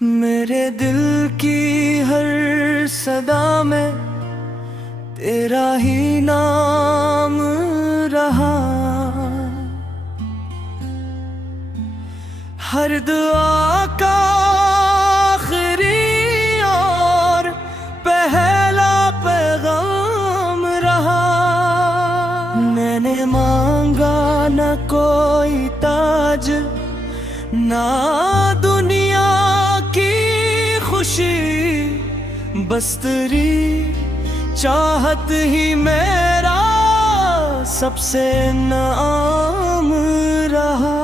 मेरे दिल की हर सदा में तेरा ही नाम रहा। हर दुआ का आखिरी और पहला पैगाम रहा। मैंने मांगा न कोई ताज, ना दुनिया की खुशी, बस तेरी चाहत ही मेरा सबसे नाम रहा।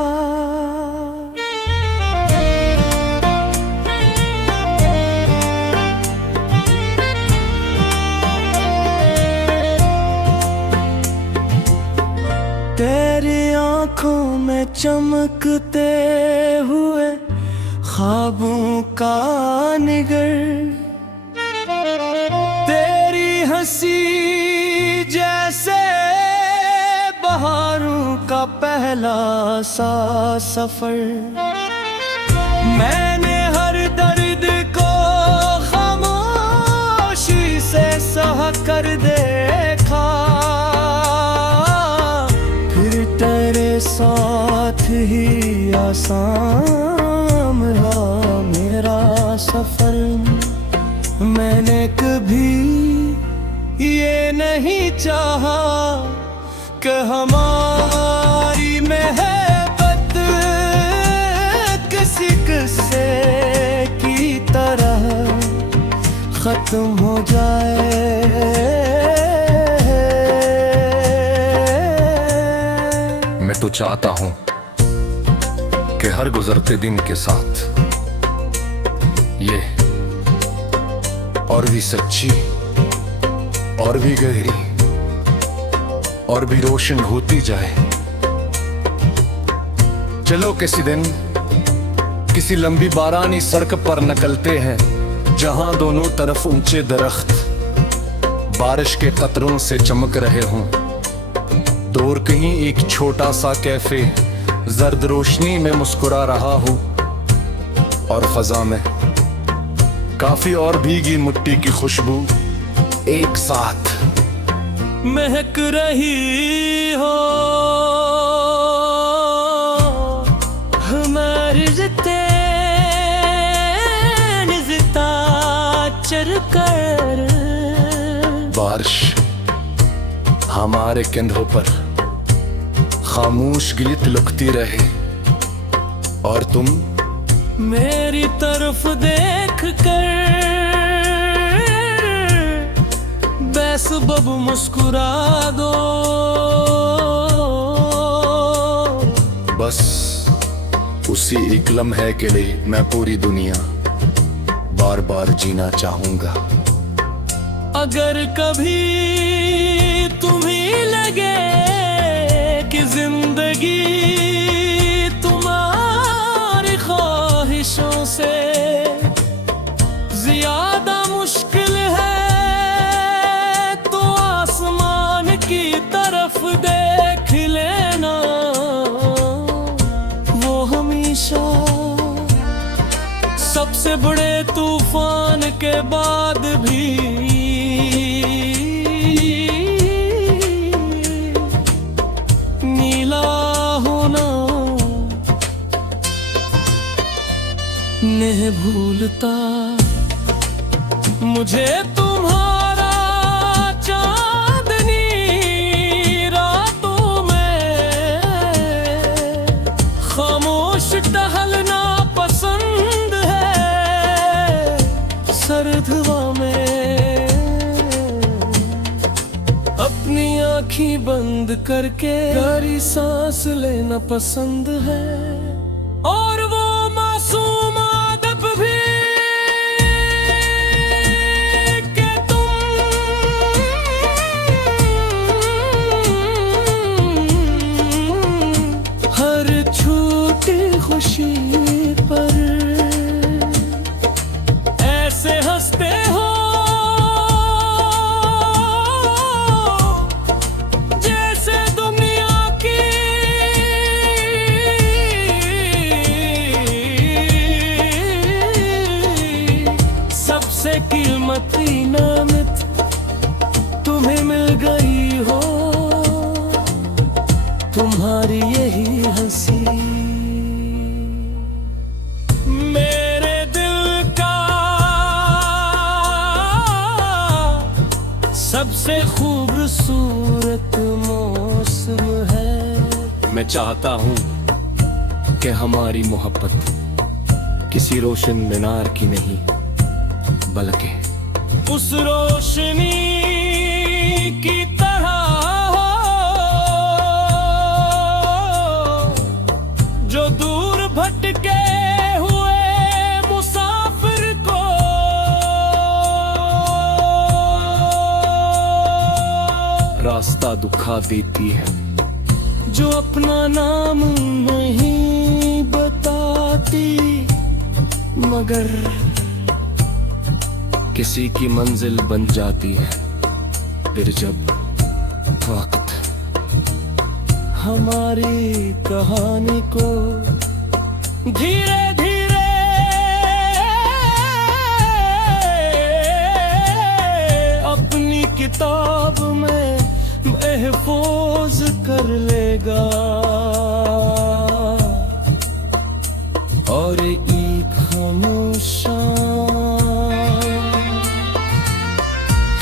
तेरी आंखों में चमकते हुए ख्वाबों का निगर, तेरी हंसी जैसे बहारों का पहला सा सफर। मैंने हर दर्द को खामोशी से सह कर देखा, फिर तेरे साथ ही आसान रहा मेरा सफर। मैंने कभी ये नहीं चाहा कि हमारी मोहब्बत किसी किस्से की तरह खत्म हो जाए। मैं तो चाहता हूँ कि हर गुजरते दिन के साथ ये और भी सच्ची और भी गहरी और भी रोशन होती जाए। चलो किसी दिन किसी लंबी बारानी सड़क पर निकलते हैं, जहां दोनों तरफ ऊंचे दरख्त बारिश के कतरों से चमक रहे हों। दूर कहीं एक छोटा सा कैफे जर्द रोशनी में मुस्कुरा रहा हो, और फजा में काफी और भीगी मिट्टी की खुशबू एक साथ महक रही हो। हमारे रिश्ते निज़ता चरकर, बारिश हमारे कंधों पर खामोश गीत लुकती रहे, और तुम मेरी तरफ देख कर बेसबब मुस्कुरा दो। बस उसी एक लम्हे के लिए मैं पूरी दुनिया बार बार जीना चाहूंगा। अगर कभी तुम्हें लगे कि जिंदगी तुम्हारी ख्वाहिशों से ज्यादा मुश्किल है, तो आसमान की तरफ देख लेना। वो हमेशा सबसे बड़े तूफान के बाद भी नीला होना नहीं भूलता। मुझे तुम्हारा चांदनी रातों में खामोश टहलना पसंद है। सर्द हवा में अपनी आँखें बंद करके गहरी सांस लेना पसंद है। और वो मासूम आदत भी कि तुम हर छोटी खुशी पर ऐसे हंसते हो जैसे दुनिया की तुमसे कीमती नामित तुम्हें मिल गई हो, तुम्हारी यही हंसी मेरे दिल का सबसे खूबसूरत मौसम है। मैं चाहता हूँ कि हमारी मोहब्बत किसी रोशन मीनार की नहीं, बल्कि उस रोशनी की तरह हो जो दूर भटके हुए मुसाफिर को रास्ता दिखा देती है, जो अपना नाम नहीं बताती मगर किसी की मंजिल बन जाती है। फिर जब वक्त हमारी कहानी को धीरे धीरे अपनी किताब में महफूज कर लेगा और एक खामोशा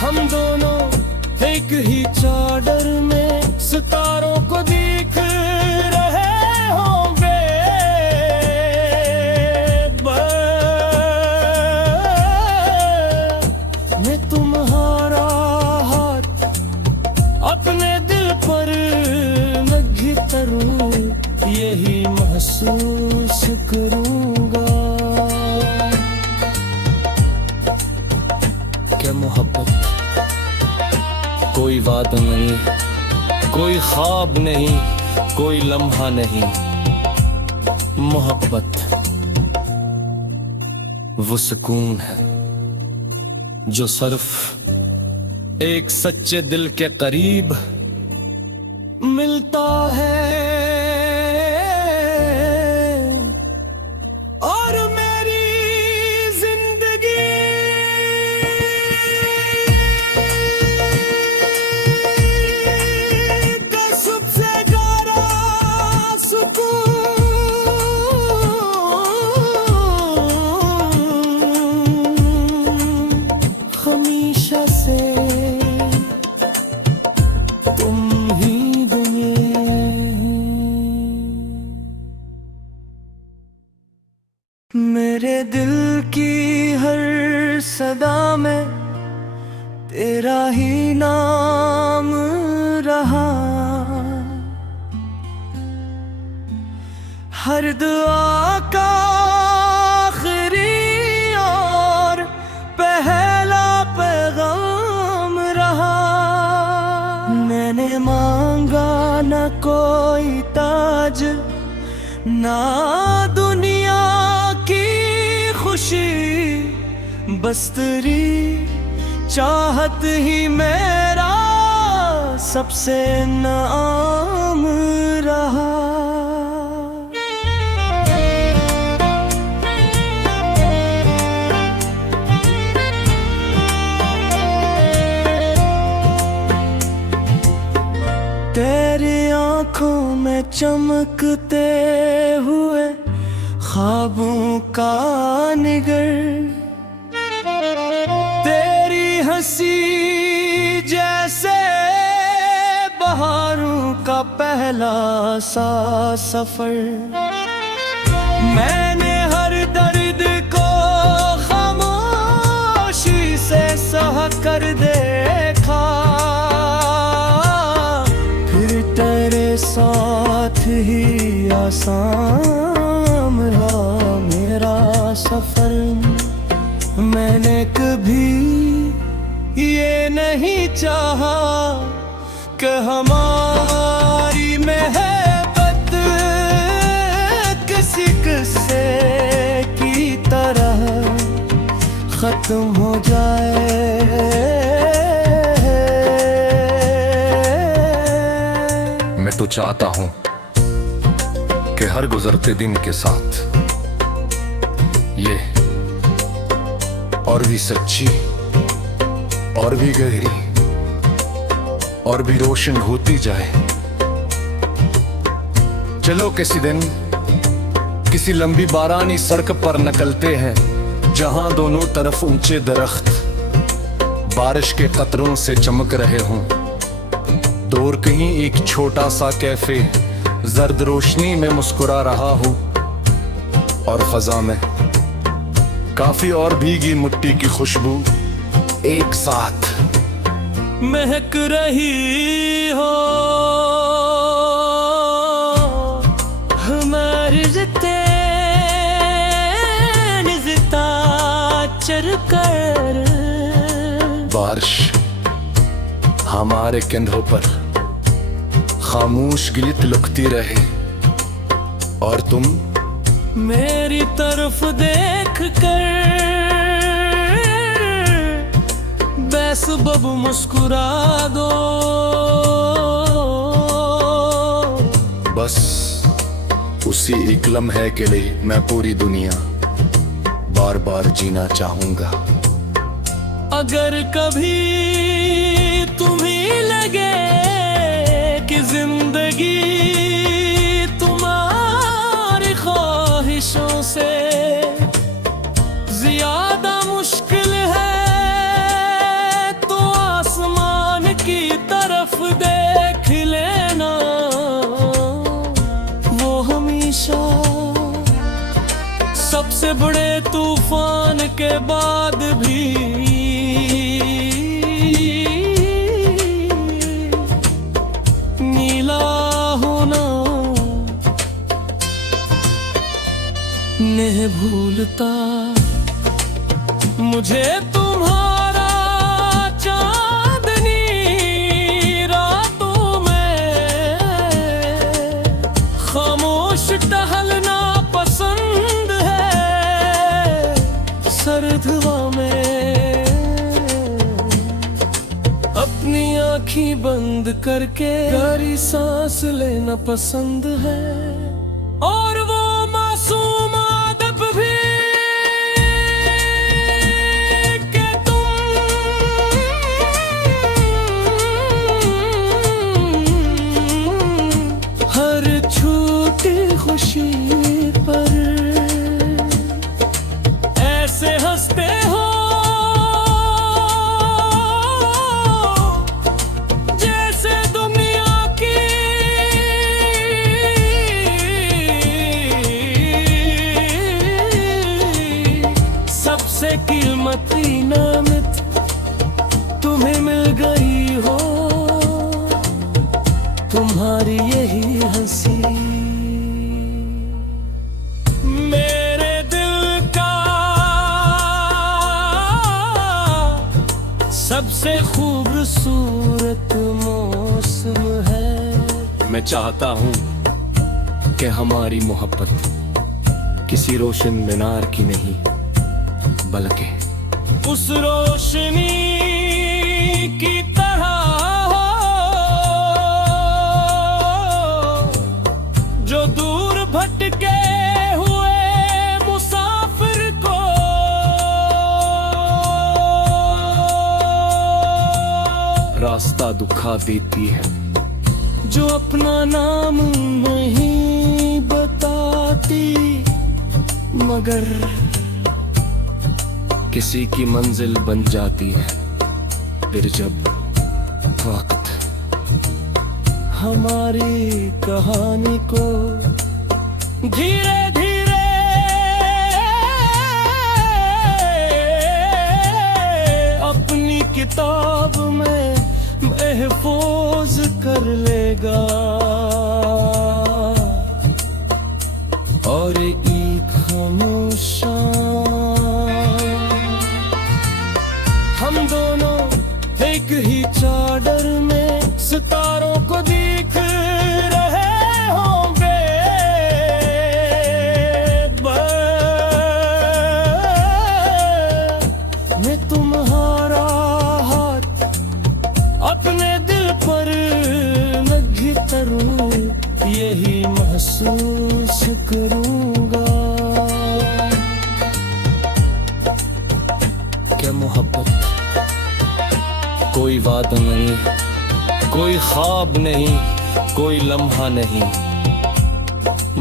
हम दोनों एक ही चादर में सितारों को देख रहे होंगे। मैं तुम्हारा हाथ अपने दिल पर न घितरूं, यही महसूस करूंगा क्या मोहब्बत कोई वादा नहीं, कोई ख्वाब नहीं, कोई लम्हा नहीं। मोहब्बत वो सुकून है जो सिर्फ एक सच्चे दिल के करीब मिलता है और मेरी जिंदगी का सबसे गहरा सुकून हमेशा से तुम ही मेरे दिल की हर सदा में तेरा ही नाम रहा, हर दुआ का आखिरी और पहला पैगाम रहा। मैंने मांगा न कोई ताज ना दुनिया की खुशी, बस तेरी चाहत ही मेरा सबसे नाम रहा। तेरी आंखों में चमकते हुए ख्वाबों का निगर, तेरी हंसी जैसे बहारों का पहला सा सफर। मैंने हर दर्द को खामोशी से सह कर देखा, फिर तेरे साथ ही आसान रहा मेरा सफर। मैंने कभी ये नहीं चाहा कि हमारी मोहब्बत किसी किस्से की तरह खत्म हो जाए। मैं तो चाहता हूं कि हर गुजरते दिन के साथ ये और भी सच्ची, और भी गहरी, और भी रोशन होती जाए। चलो किसी दिन किसी लंबी बारानी सड़क पर निकलते हैं, जहां दोनों तरफ ऊंचे दरख्त बारिश के कतरों से चमक रहे हों। दूर कहीं एक छोटा सा कैफे जर्द रोशनी में मुस्कुरा रहा हो, और फजा में काफी और भीगी मिट्टी की खुशबू एक साथ महक रही हो। हमारे रिश्ते निज़ता चर कर, बारिश हमारे कंधों पर खामोश गिलित लुकती रहे, और तुम मेरी तरफ देख कर बेसबब मुस्कुरा दो। बस उसी एक लम्हे के लिए मैं पूरी दुनिया बार बार जीना चाहूंगा। अगर कभी तुम्हें लगे कि जिंदगी तुम्हारी ख्वाहिशों से ज्यादा मुश्किल है, तो आसमान की तरफ देख लेना। वो हमेशा सबसे बड़े तूफान के बाद भी नीला होना नहीं भूलता। मुझे तुम्हारा चांदनी रातों में खामोश टहलना पसंद है, सर्द हवा में अपनी आँखें बंद करके गहरी सांस लेना पसंद है। और वो मासूम आदत भी कि तुम हर छोटी खुशी पर ऐसे हंसते हो जैसे दुनिया की सबसे कीमती नेमत तुम्हें मिल गई हो, तुम्हारी यही हंसी। मेरे दिल का सबसे खूबसूरत मौसम है। मैं चाहता हूँ कि हमारी मोहब्बत किसी रोशन मीनार की नहीं, बल्कि उस रोशनी की तरह हो जो दूर भटके हुए मुसाफिर को रास्ता दिखा देती है, जो अपना नाम नहीं बताती मगर किसी की मंजिल बन जाती है। फिर जब वक्त हमारी कहानी को धीरे धीरे अपनी किताब में महफूज कर लेगा, और एक खामोशा हम दोनों एक ही चादर में सितारों को देख रहे होंगे। मैं तुम्हारा हाथ अपने दिल पर लगी करूं, यही महसूस करूंगा। है मोहब्बत। कोई वादा नहीं, कोई ख्वाब नहीं, कोई लम्हा नहीं।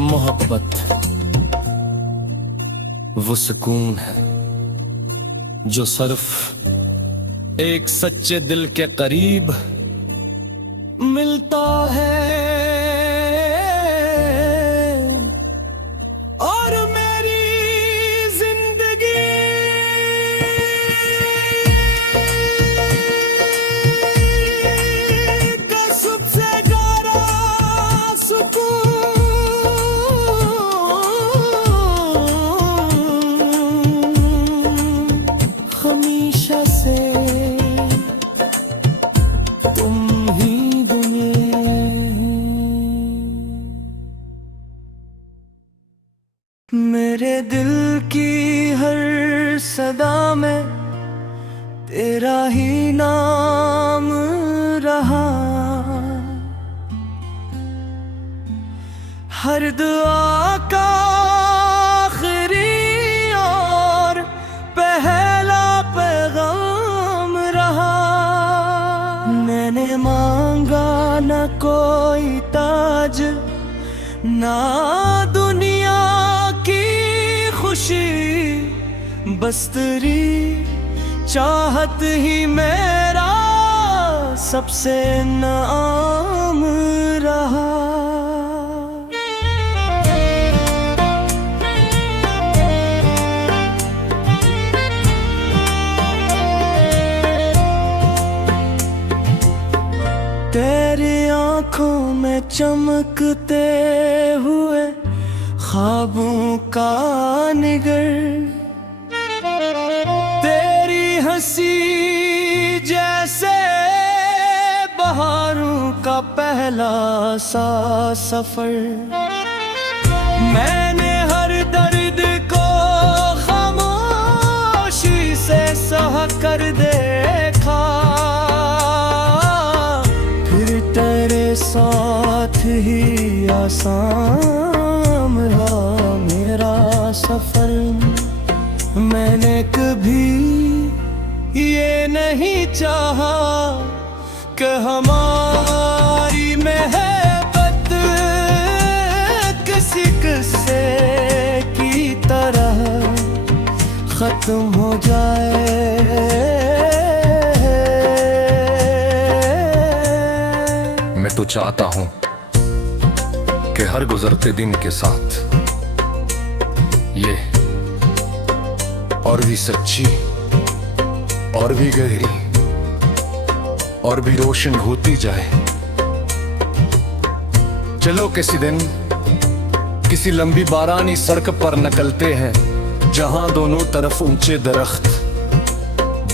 मोहब्बत वो सुकून है जो सिर्फ एक सच्चे दिल के करीब मिलता है। और मेरी जिंदगी का सबसे गहरा सुकून हमेशा से तुम ही मेरे दिल की हर सदा में तेरा ही नाम रहा। हर दुआ का आखिरी और पहला पैगाम रहा। मैंने मांगा न कोई ताज ना दुनिया की खुशी, बस तेरी चाहत ही मेरा सबसे नाम रहा। तेरी आंखों में चमकते हुए ख्वाबों का निगर, तेरी हंसी जैसे बहारों का पहला सा सफर। मैंने हर दर्द को खामोशी से सह कर देखा, फिर तेरे साथ ही आसान रहा मेरा सफर। मैंने कभी ये नहीं चाहा कि हमारी मोहब्बत किसी किस्से की तरह खत्म हो जाए। मैं तो चाहता हूं कि हर गुजरते दिन के साथ ये और भी सच्ची और भी गहरी और भी रोशन होती जाए। चलो किसी दिन किसी लंबी बारानी सड़क पर निकलते हैं, जहां दोनों तरफ ऊंचे दरख्त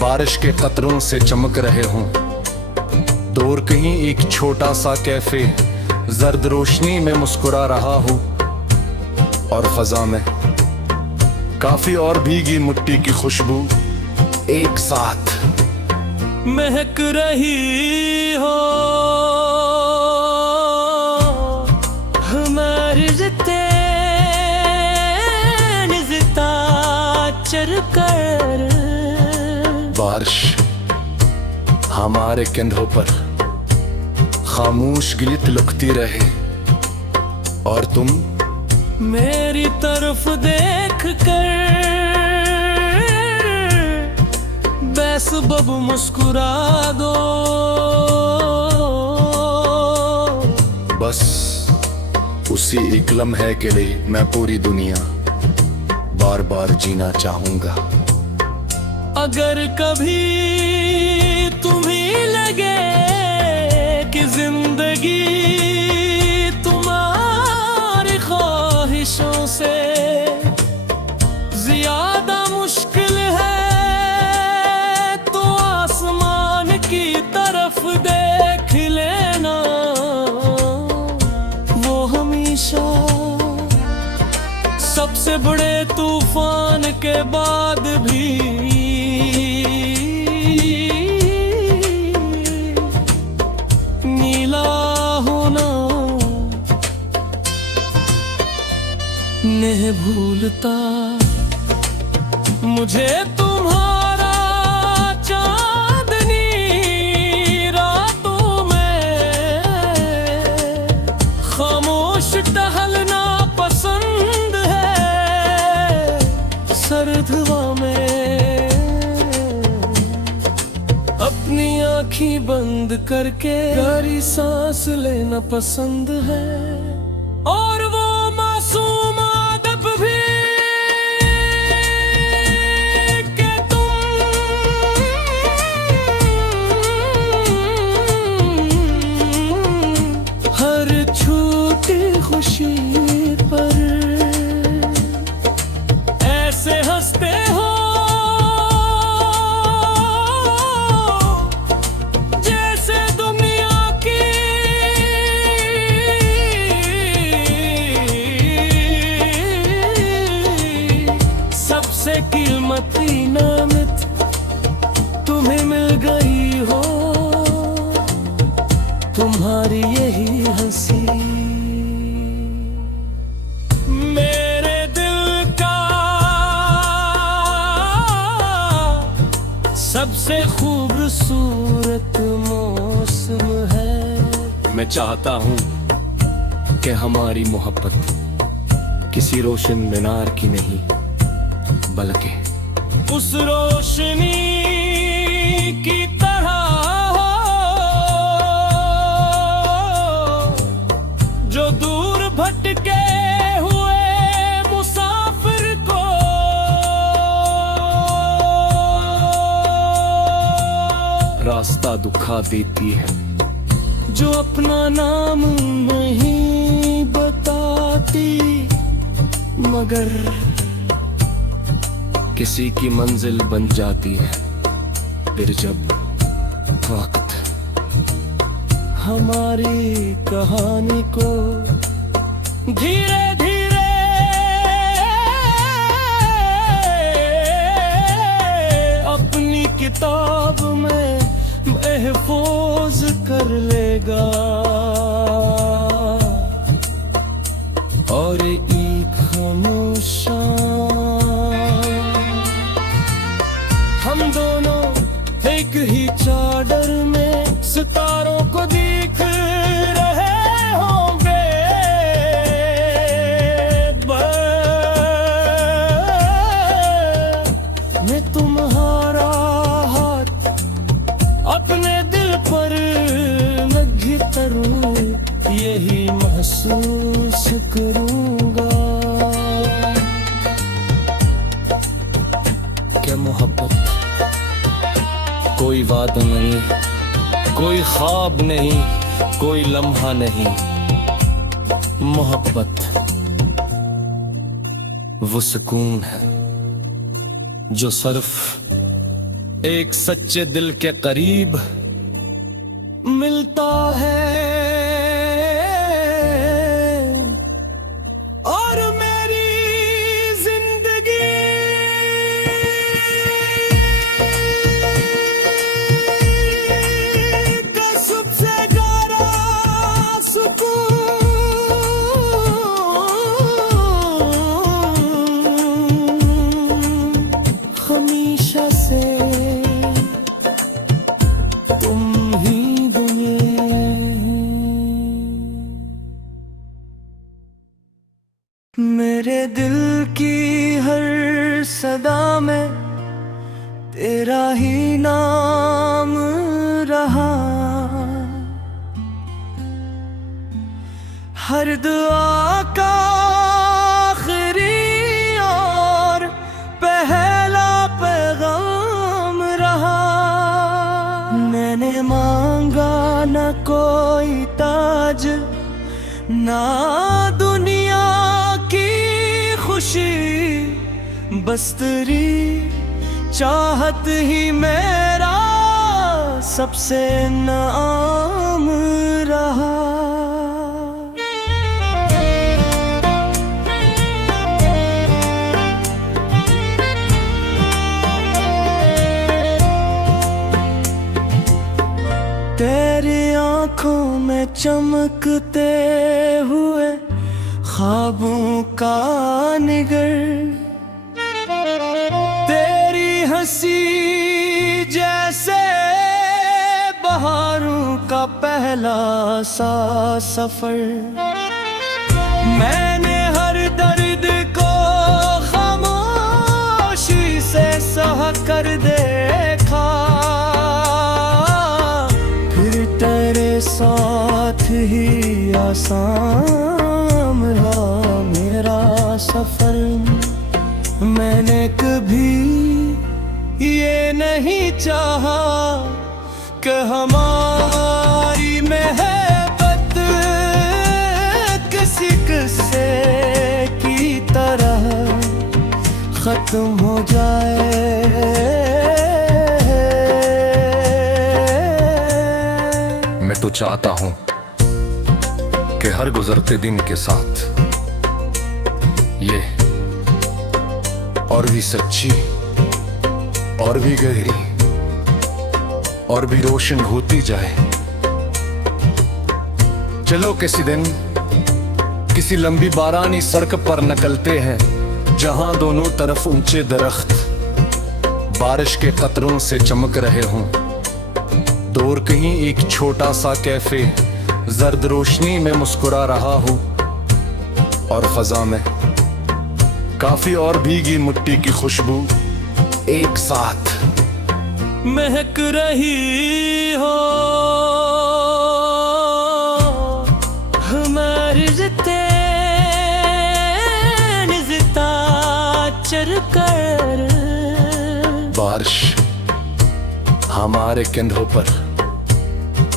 बारिश के कतरों से चमक रहे हों। दूर कहीं एक छोटा सा कैफे जर्द रोशनी में मुस्कुरा रहा हो, और फजा में काफी और भीगी मिट्टी की खुशबू एक साथ महक रही हो। हमारे रिश्ते निज़ता चर कर बारिश हमारे कंधों पर खामोश गिलित लुकती रहे, और तुम मेरी तरफ देख कर बेसबब मुस्कुरा दो। बस उसी एक लम्हे के लिए मैं पूरी दुनिया बार बार जीना चाहूंगा। अगर कभी तुम्हें लगे कि जिंदगी तुम्हारी ख्वाहिशों से ज्यादा मुश्किल है, तो आसमान की तरफ देख लेना। वो हमेशा सबसे बड़े तूफान के बाद भी नीला होना नहीं भूलता। मुझे तुम्हारा में अपनी आँखें बंद करके गहरी सांस लेना पसंद है, और वो मासूम अदब भी कि तुम हर छोटी खुशी पर ऐसे हंसते हो जैसे दुनिया की सबसे कीमती नेमत तुम्हें मिल गई हो, तुम्हारी यही हंसी मेरे दिल का सबसे खूबसूरत मौसम है। मैं चाहता हूँ कि हमारी मोहब्बत किसी रोशन मीनार की नहीं, बल्कि उस रोशनी की तरह हो जो दूर भटके हुए मुसाफिर को रास्ता दिखा देती है, जो अपना नाम नहीं बताती मगर किसी की मंजिल बन जाती है। फिर जब वक्त हमारी कहानी को धीरे धीरे अपनी किताब में महफूज कर लेगा, और एक खामोशा हम दोनों एक ही चादर में सितारों को देख रहे होंगे। मैं तुम्हारा हाथ अपने दिल पर लगी तरूं, यही महसूस करूंगा क्या मोहब्बत कोई वादा नहीं, कोई ख्वाब नहीं, कोई लम्हा नहीं। मोहब्बत वो सुकून है जो सिर्फ एक सच्चे दिल के करीब मिलता है, और मेरी जिंदगी का सबसे गहरा सुकून हमेशा से तुम ही दोगे। मेरे दिल की हर सदा में तेरा ही नाम रहा, हर दुआ का आखिरी और पहला पैगाम रहा। मैंने मांगा न कोई ताज, ना दुनिया की खुशी, बस तेरी चाहत ही मेरा सबसे नाम रहा। तेरी आंखों में चमकते हुए ख्वाबों का निगर, तेरी हंसी जैसे बहारों का पहला सा सफर। मैंने हर दर्द को खामोशी से कर देखा, फिर तेरे साथ ही आसान रहा मेरा सफर। मैंने कभी ये नहीं चाहा कि हमारी मोहब्बत किसी किस्से की तरह खत्म हो जाए। मैं तो चाहता हूं कि हर गुजरते दिन के साथ ये और भी सच्ची और भी गहरी और भी रोशन होती जाए। चलो किसी दिन किसी लंबी बारानी सड़क पर निकलते हैं, जहां दोनों तरफ ऊंचे दरख्त बारिश के कतरों से चमक रहे हों। दूर कहीं एक छोटा सा कैफे जर्द रोशनी में मुस्कुरा रहा हो, और फजा में काफी और भीगी मिट्टी की खुशबू एक साथ महक रही हो। हमारे रिश्ते निज़ता चर कर बारिश हमारे कंधों पर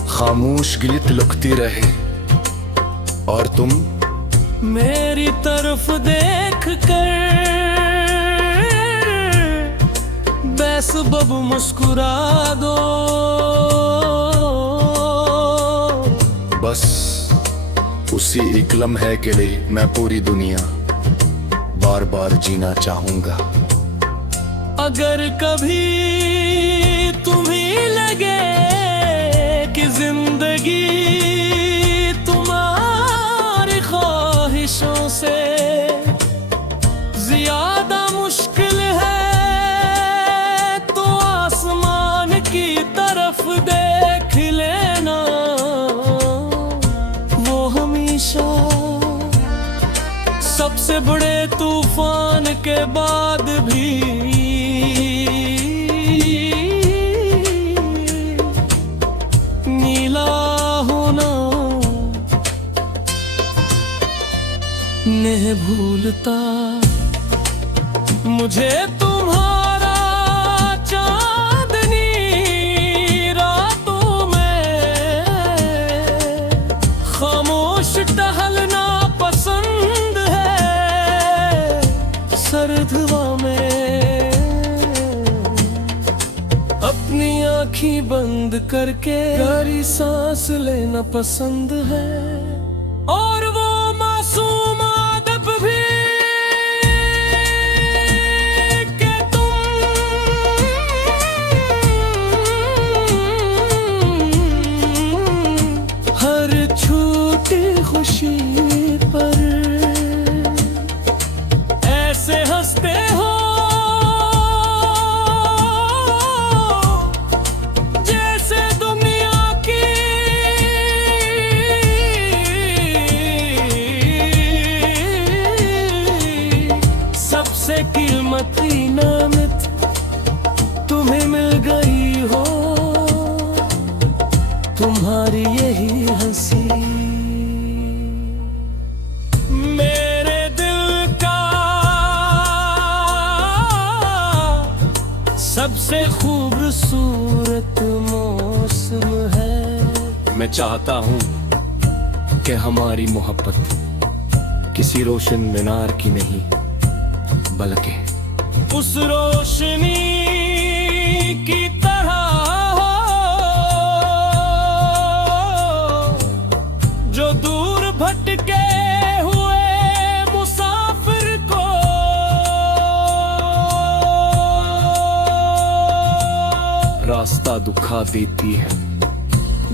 खामोश गीत लुकती रहे, और तुम मेरी तरफ देख कर बेसबब मुस्कुरा दो। बस उसी एक लम्हे के लिए मैं पूरी दुनिया बार बार जीना चाहूंगा। अगर कभी तुम्हें लगे कि जिंदगी तुम्हारी ख्वाहिशों से ज्यादा मुश्किल है, तो आसमान की तरफ देख लेना। वो हमेशा सबसे बड़े तूफान के बाद भी नीला होना नहीं भूलता। मुझे तुम्हारा चांदनी रातों में खामोश टहलना पसंद है, सर्द हवा में अपनी आँखें बंद करके गहरी सांस लेना पसंद है। और वो मासूम आदत भी कि तुम हर छोटी खुशी पर ऐसे हंसते हो जैसे दुनिया की सबसे कीमती नामत तुम्हें मिल गई हो, तुम्हारी यही हंसी। मेरे दिल का सबसे खूबसूरत मौसम है। मैं चाहता हूँ कि हमारी मोहब्बत किसी रोशन मीनार की नहीं, बल्कि उस रोशनी की तरह हो जो दूर भटके हुए मुसाफिर को रास्ता दिखा देती है,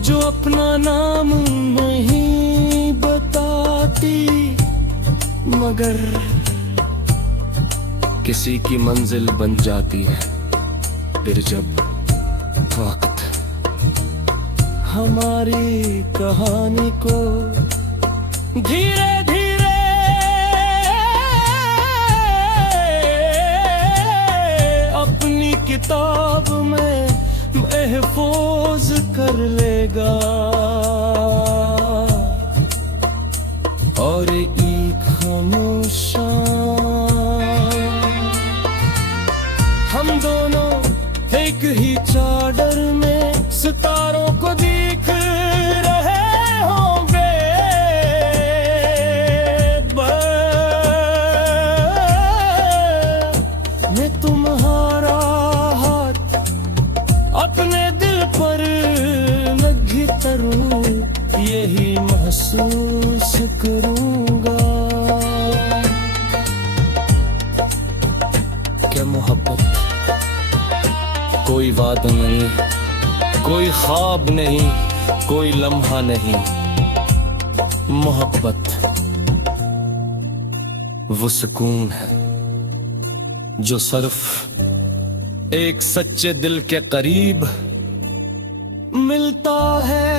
जो अपना नाम नहीं बताती मगर किसी की मंजिल बन जाती है। फिर जब वक्त हमारी कहानी को धीरे धीरे अपनी किताब में महफूज कर लेगा। और एक खामोशा हम दोनों एक ही चादर में सितारों को देख रहे होंगे। मैं तुम्हारा हाथ अपने दिल पर लगी तरूं, यही महसूस करूंगा। क्या मोहब्बत कोई वादा नहीं, कोई ख्वाब नहीं, कोई लम्हा नहीं। मोहब्बत वो सुकून है जो सिर्फ एक सच्चे दिल के करीब मिलता है।